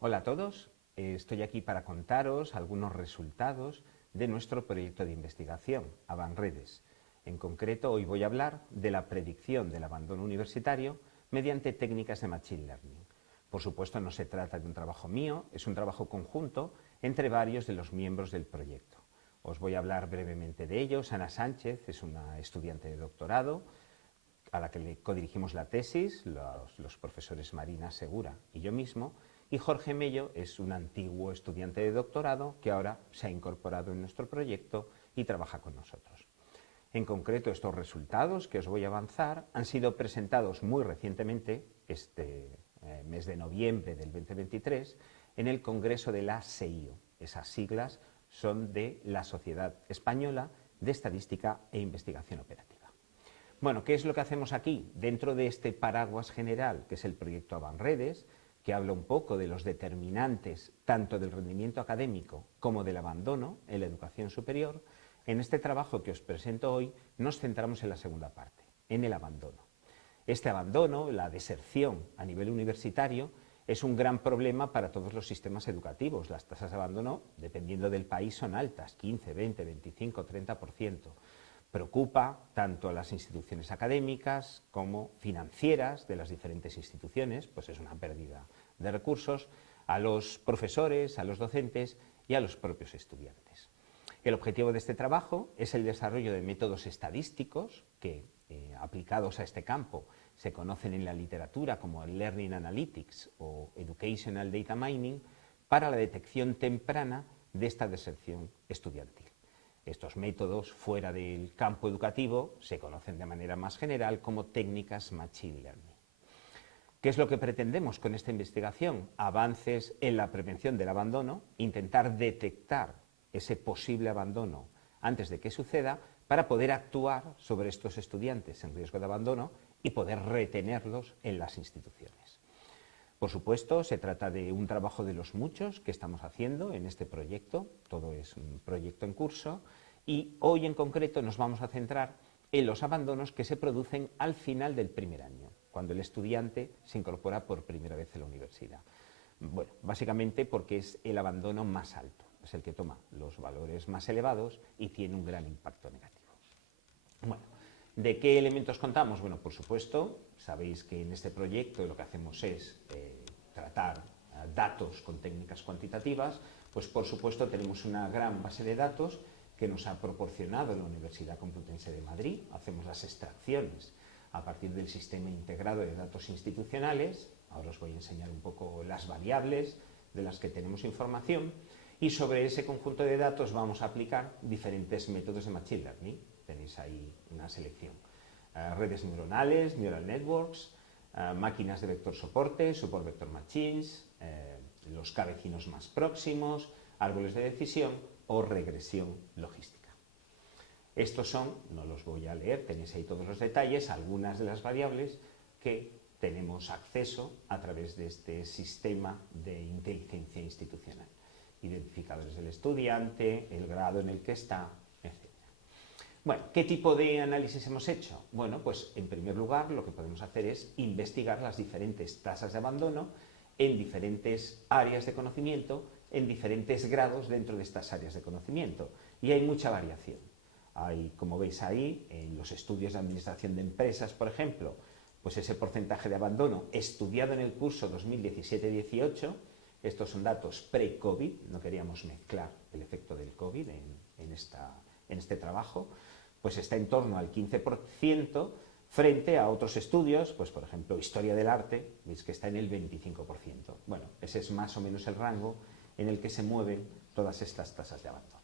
Hola a todos, estoy aquí para contaros algunos resultados de nuestro proyecto de investigación, Avanredes. En concreto, hoy voy a hablar de la predicción del abandono universitario mediante técnicas de Machine Learning. Por supuesto, no se trata de un trabajo mío, es un trabajo conjunto entre varios de los miembros del proyecto. Os voy a hablar brevemente de ellos. Ana Sánchez es una estudiante de doctorado a la que le codirigimos la tesis, los profesores Marina Segura y yo mismo, y Jorge Mello es un antiguo estudiante de doctorado que ahora se ha incorporado en nuestro proyecto y trabaja con nosotros. En concreto, estos resultados que os voy a avanzar han sido presentados muy recientemente, este mes de noviembre del 2023, en el Congreso de la SEIO. Esas siglas son de la Sociedad Española de Estadística e Investigación Operativa. Bueno, ¿qué es lo que hacemos aquí? Dentro de este paraguas general, que es el proyecto Avanredes, que habla un poco de los determinantes tanto del rendimiento académico como del abandono en la educación superior, en este trabajo que os presento hoy nos centramos en la segunda parte, en el abandono. Este abandono, la deserción a nivel universitario, es un gran problema para todos los sistemas educativos. Las tasas de abandono, dependiendo del país, son altas, 15, 20, 25, 30%. Preocupa tanto a las instituciones académicas como financieras de las diferentes instituciones, pues es una pérdida de recursos, a los profesores, a los docentes y a los propios estudiantes. El objetivo de este trabajo es el desarrollo de métodos estadísticos que, aplicados a este campo, se conocen en la literatura como Learning Analytics o Educational Data Mining, para la detección temprana de esta deserción estudiantil. Estos métodos fuera del campo educativo se conocen de manera más general como técnicas Machine Learning. ¿Qué es lo que pretendemos con esta investigación? Avances en la prevención del abandono, intentar detectar ese posible abandono antes de que suceda para poder actuar sobre estos estudiantes en riesgo de abandono y poder retenerlos en las instituciones. Por supuesto, se trata de un trabajo de los muchos que estamos haciendo en este proyecto, todo es un proyecto en curso, y hoy en concreto nos vamos a centrar en los abandonos que se producen al final del primer año, cuando el estudiante se incorpora por primera vez a la universidad. Bueno, básicamente porque es el abandono más alto, es el que toma los valores más elevados y tiene un gran impacto negativo. Bueno, ¿de qué elementos contamos? Bueno, por supuesto, sabéis que en este proyecto lo que hacemos es tratar datos con técnicas cuantitativas, pues por supuesto tenemos una gran base de datos que nos ha proporcionado la Universidad Complutense de Madrid. Hacemos las extracciones a partir del sistema integrado de datos institucionales. Ahora os voy a enseñar un poco las variables de las que tenemos información, y sobre ese conjunto de datos vamos a aplicar diferentes métodos de Machine Learning. Tenéis ahí una selección. Redes neuronales, neural networks, máquinas de vector soporte, support vector machines, los k-vecinos más próximos, árboles de decisión o regresión logística. Estos son, no los voy a leer, tenéis ahí todos los detalles, algunas de las variables que tenemos acceso a través de este sistema de inteligencia institucional. Identificadores del estudiante, el grado en el que está, etc. Bueno, ¿qué tipo de análisis hemos hecho? Bueno, pues en primer lugar lo que podemos hacer es investigar las diferentes tasas de abandono en diferentes áreas de conocimiento, en diferentes grados dentro de estas áreas de conocimiento. Y hay mucha variación. Hay, como veis ahí, en los estudios de administración de empresas, por ejemplo, pues ese porcentaje de abandono estudiado en el curso 2017-18, estos son datos pre-COVID, no queríamos mezclar el efecto del COVID en este trabajo, pues está en torno al 15%, frente a otros estudios, pues por ejemplo Historia del Arte, veis que está en el 25%. Bueno, ese es más o menos el rango en el que se mueven todas estas tasas de abandono.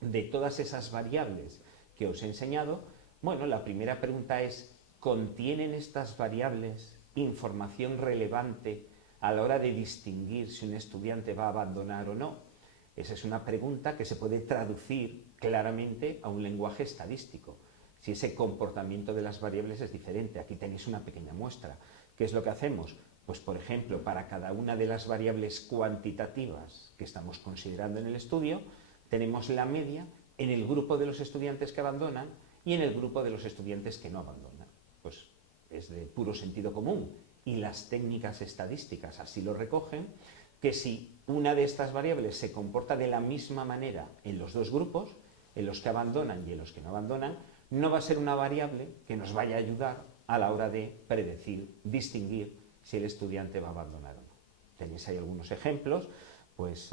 De todas esas variables que os he enseñado, bueno, la primera pregunta es, ¿contienen estas variables información relevante a la hora de distinguir si un estudiante va a abandonar o no? Esa es una pregunta que se puede traducir claramente a un lenguaje estadístico. Si ese comportamiento de las variables es diferente, aquí tenéis una pequeña muestra. ¿Qué es lo que hacemos? Pues, por ejemplo, para cada una de las variables cuantitativas que estamos considerando en el estudio, tenemos la media en el grupo de los estudiantes que abandonan y en el grupo de los estudiantes que no abandonan. Pues es de puro sentido común y las técnicas estadísticas así lo recogen. que si una de estas variables se comporta de la misma manera en los dos grupos, en los que abandonan y en los que no abandonan, no va a ser una variable que nos vaya a ayudar a la hora de predecir, distinguir si el estudiante va a abandonar o no. Tenéis ahí algunos ejemplos. Pues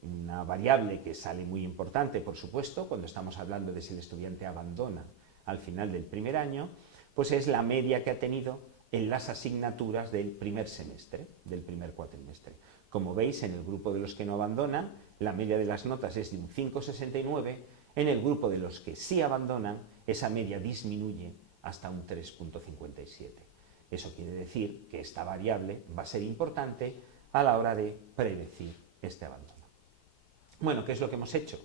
una variable que sale muy importante, por supuesto, cuando estamos hablando de si el estudiante abandona al final del primer año, pues es la media que ha tenido en las asignaturas del primer semestre, del primer cuatrimestre. Como veis, en el grupo de los que no abandonan, la media de las notas es de un 5,69, en el grupo de los que sí abandonan, esa media disminuye hasta un 3,57. Eso quiere decir que esta variable va a ser importante a la hora de predecir este abandono. Bueno, ¿qué es lo que hemos hecho?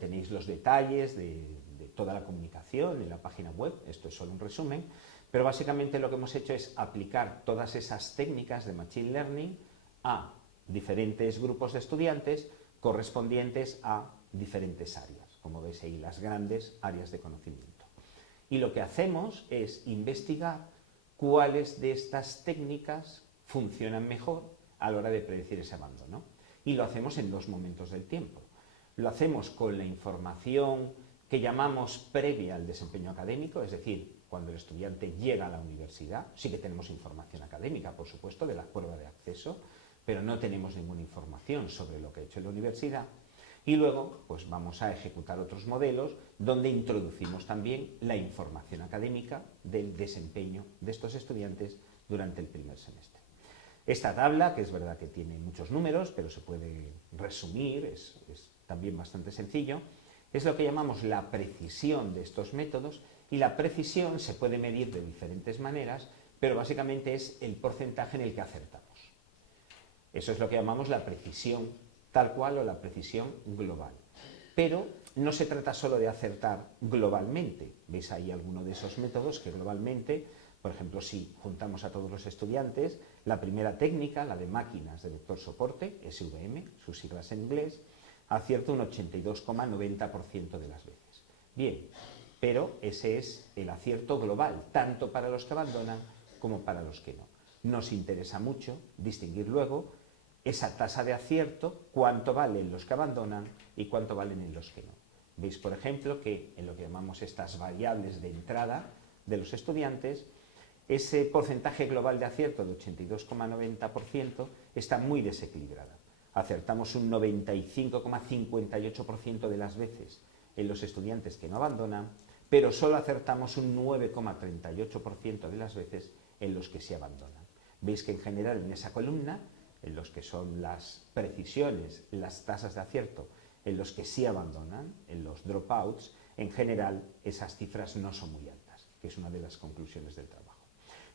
Tenéis los detalles de toda la comunicación en la página web, esto es solo un resumen, pero básicamente lo que hemos hecho es aplicar todas esas técnicas de Machine Learning a diferentes grupos de estudiantes correspondientes a diferentes áreas, como veis ahí, las grandes áreas de conocimiento. Y lo que hacemos es investigar cuáles de estas técnicas funcionan mejor a la hora de predecir ese abandono. Y lo hacemos en dos momentos del tiempo. Lo hacemos con la información que llamamos previa al desempeño académico, es decir, cuando el estudiante llega a la universidad. Sí que tenemos información académica, por supuesto, de la prueba de acceso, pero no tenemos ninguna información sobre lo que ha hecho en la universidad. Y luego, pues vamos a ejecutar otros modelos donde introducimos también la información académica del desempeño de estos estudiantes durante el primer semestre. Esta tabla, que es verdad que tiene muchos números, pero se puede resumir, es también bastante sencillo, es lo que llamamos la precisión de estos métodos, y la precisión se puede medir de diferentes maneras, pero básicamente es el porcentaje en el que acertamos. Eso es lo que llamamos la precisión tal cual o la precisión global. Pero no se trata solo de acertar globalmente. Veis ahí alguno de esos métodos que globalmente, por ejemplo, si juntamos a todos los estudiantes, la primera técnica, la de máquinas de vector soporte, SVM, sus siglas en inglés, acierta un 82,90% de las veces. Bien, pero ese es el acierto global, tanto para los que abandonan como para los que no. Nos interesa mucho distinguir luego esa tasa de acierto, cuánto valen los que abandonan y cuánto valen en los que no. Veis, por ejemplo, que en lo que llamamos estas variables de entrada de los estudiantes, ese porcentaje global de acierto de 82,90% está muy desequilibrado. Acertamos un 95,58% de las veces en los estudiantes que no abandonan, pero solo acertamos un 9,38% de las veces en los que sí abandonan. Veis que en general en esa columna, en los que son las precisiones, las tasas de acierto, en los que sí abandonan, en los dropouts, en general esas cifras no son muy altas, que es una de las conclusiones del trabajo.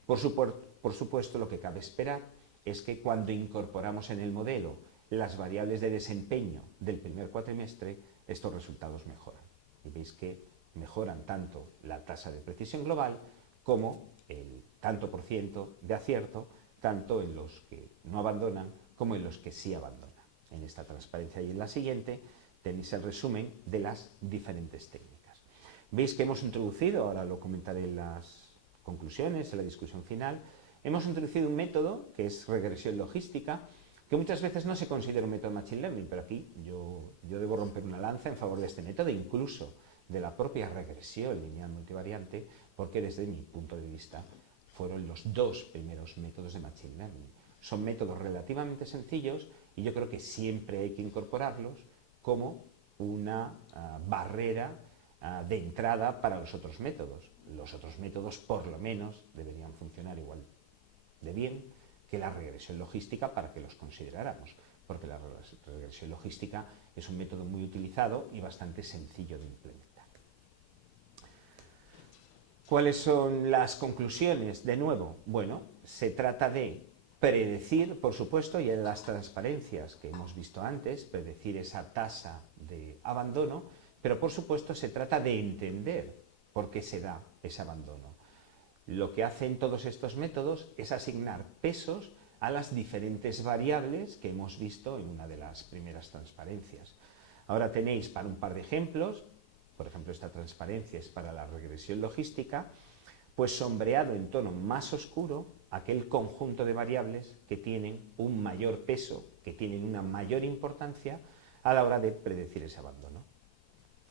Por supuesto, lo que cabe esperar es que cuando incorporamos en el modelo las variables de desempeño del primer cuatrimestre, estos resultados mejoran. Y veis que mejoran tanto la tasa de precisión global como el tanto por ciento de acierto, tanto en los que no abandonan como en los que sí abandonan. En esta transparencia y en la siguiente tenéis el resumen de las diferentes técnicas. Veis que hemos introducido, ahora lo comentaré en las conclusiones, en la discusión final, hemos introducido un método que es regresión logística, que muchas veces no se considera un método de Machine Learning, pero aquí yo debo romper una lanza en favor de este método, incluso de la propia regresión lineal multivariante, porque desde mi punto de vista fueron los dos primeros métodos de Machine Learning. Son métodos relativamente sencillos y yo creo que siempre hay que incorporarlos como una barrera de entrada para los otros métodos. Los otros métodos, por lo menos, deberían funcionar igual de bien que la regresión logística para que los consideráramos, porque la regresión logística es un método muy utilizado y bastante sencillo de implementar. ¿Cuáles son las conclusiones? De nuevo, bueno, se trata de predecir, por supuesto, y en las transparencias que hemos visto antes, predecir esa tasa de abandono, pero por supuesto se trata de entender por qué se da ese abandono. Lo que hacen todos estos métodos es asignar pesos a las diferentes variables que hemos visto en una de las primeras transparencias. Ahora tenéis para un par de ejemplos, por ejemplo esta transparencia es para la regresión logística, pues sombreado en tono más oscuro aquel conjunto de variables que tienen un mayor peso, que tienen una mayor importancia a la hora de predecir ese abandono.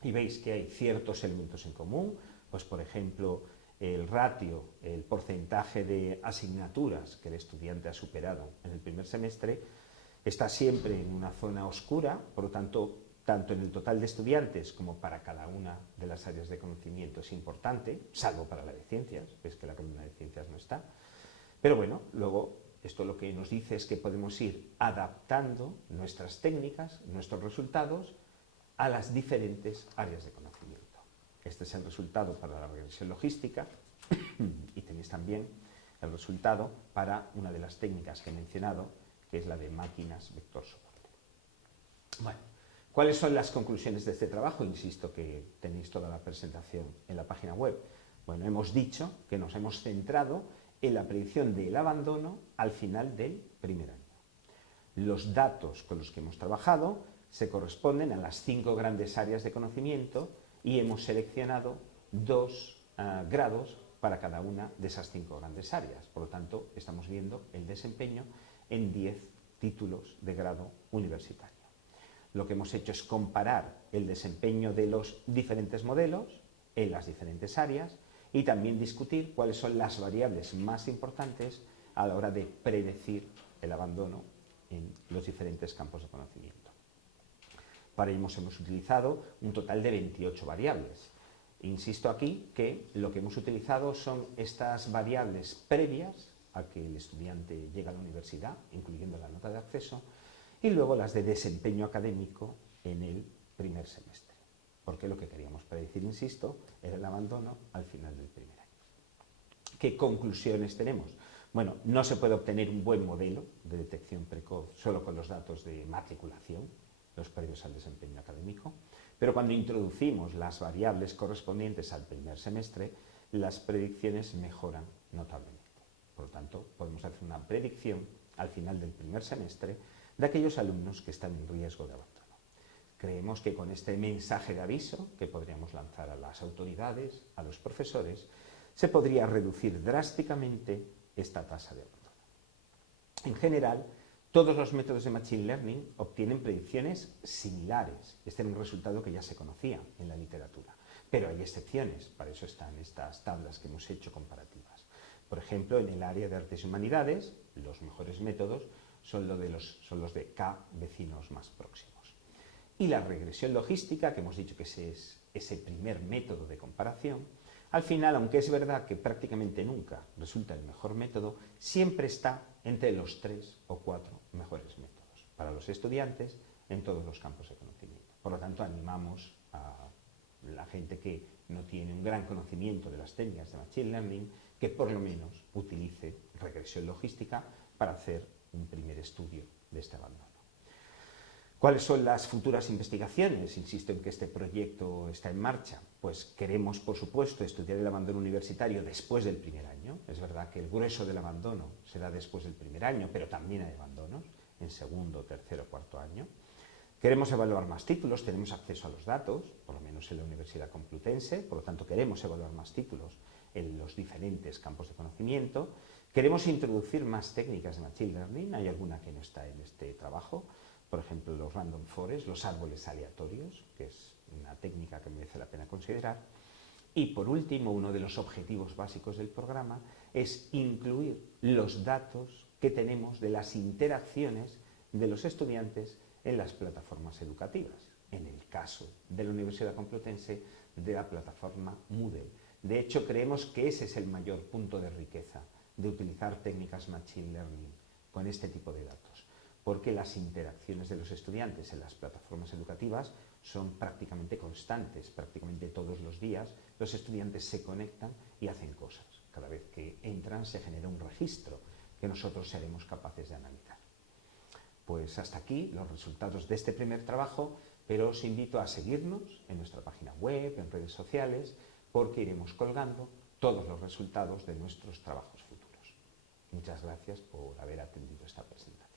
Y veis que hay ciertos elementos en común, pues por ejemplo, el ratio, el porcentaje de asignaturas que el estudiante ha superado en el primer semestre, está siempre en una zona oscura, por lo tanto, tanto en el total de estudiantes como para cada una de las áreas de conocimiento es importante, salvo para la de ciencias, ves que la columna de ciencias no está. Pero bueno, luego esto lo que nos dice es que podemos ir adaptando nuestras técnicas, nuestros resultados, a las diferentes áreas de conocimiento. Este es el resultado para la regresión logística y tenéis también el resultado para una de las técnicas que he mencionado, que es la de máquinas vector soporte. Bueno, ¿cuáles son las conclusiones de este trabajo? Insisto que tenéis toda la presentación en la página web. Bueno, hemos dicho que nos hemos centrado en la predicción del abandono al final del primer año. Los datos con los que hemos trabajado se corresponden a las 5 grandes áreas de conocimiento y hemos seleccionado 2 grados para cada una de esas 5 grandes áreas. Por lo tanto, estamos viendo el desempeño en 10 títulos de grado universitario. Lo que hemos hecho es comparar el desempeño de los diferentes modelos en las diferentes áreas y también discutir cuáles son las variables más importantes a la hora de predecir el abandono en los diferentes campos de conocimiento. Para ello hemos utilizado un total de 28 variables. Insisto aquí que lo que hemos utilizado son estas variables previas a que el estudiante llegue a la universidad, incluyendo la nota de acceso, y luego las de desempeño académico en el primer semestre. Porque lo que queríamos predecir, insisto, era el abandono al final del primer año. ¿Qué conclusiones tenemos? Bueno, no se puede obtener un buen modelo de detección precoz solo con los datos de matriculación, los previos al desempeño académico, pero cuando introducimos las variables correspondientes al primer semestre, las predicciones mejoran notablemente. Por lo tanto, podemos hacer una predicción al final del primer semestre de aquellos alumnos que están en riesgo de abandono. Creemos que con este mensaje de aviso que podríamos lanzar a las autoridades, a los profesores, se podría reducir drásticamente esta tasa de abandono. En general, todos los métodos de Machine Learning obtienen predicciones similares. Este era un resultado que ya se conocía en la literatura. Pero hay excepciones, para eso están estas tablas que hemos hecho comparativas. Por ejemplo, en el área de artes y humanidades, los mejores métodos son los de K vecinos más próximos. Y la regresión logística, que hemos dicho que ese es ese primer método de comparación, al final, aunque es verdad que prácticamente nunca resulta el mejor método, siempre está entre los 3 o 4 mejores métodos para los estudiantes en todos los campos de conocimiento. Por lo tanto, animamos a la gente que no tiene un gran conocimiento de las técnicas de Machine Learning que por lo menos utilice regresión logística para hacer un primer estudio de este abandono. ¿Cuáles son las futuras investigaciones? Insisto en que este proyecto está en marcha. Pues queremos, por supuesto, estudiar el abandono universitario después del primer año. Es verdad que el grueso del abandono será después del primer año, pero también hay abandonos en segundo, tercero, cuarto año. Queremos evaluar más títulos, tenemos acceso a los datos, por lo menos en la Universidad Complutense, por lo tanto queremos evaluar más títulos en los diferentes campos de conocimiento. Queremos introducir más técnicas de Machine Learning, hay alguna que no está en este trabajo. Por ejemplo, los random forest, los árboles aleatorios, que es una técnica que merece la pena considerar. Y por último, uno de los objetivos básicos del programa es incluir los datos que tenemos de las interacciones de los estudiantes en las plataformas educativas. En el caso de la Universidad Complutense, de la plataforma Moodle. De hecho, creemos que ese es el mayor punto de riqueza de utilizar técnicas Machine Learning con este tipo de datos, porque las interacciones de los estudiantes en las plataformas educativas son prácticamente constantes, prácticamente todos los días los estudiantes se conectan y hacen cosas. Cada vez que entran se genera un registro que nosotros seremos capaces de analizar. Pues hasta aquí los resultados de este primer trabajo, pero os invito a seguirnos en nuestra página web, en redes sociales, porque iremos colgando todos los resultados de nuestros trabajos futuros. Muchas gracias por haber atendido esta presentación.